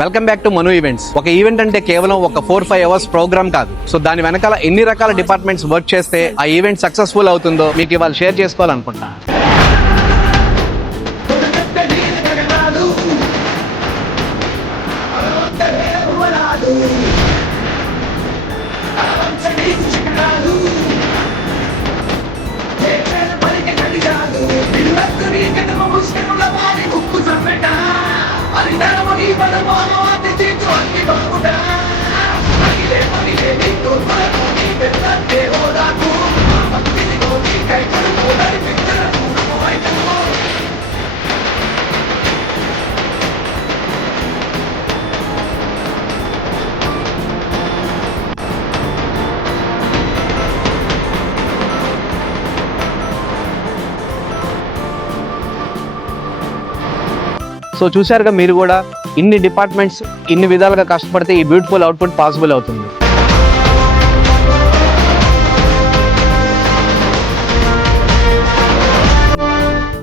Welcome back to Manu events. ఒక event అంటే కేవలం ఒక 4-5 అవర్స్ ప్రోగ్రామ్ కాదు. సో దాని వెనకాల ఎన్ని రకాల డిపార్ట్మెంట్స్ వర్క్ చేస్తే ఆ ఈవెంట్ సక్సెస్ఫుల్ అవుతుందో మీకు ఇవాళ షేర్ చేసుకోవాలనుకుంటా. సో చూశారుగా మీరు కూడా, ఇన్ని డిపార్ట్మెంట్స్ ఇన్ని విధాలుగా కష్టపడితే ఈ బ్యూటిఫుల్ అవుట్పుట్ పాసిబుల్ అవుతుంది.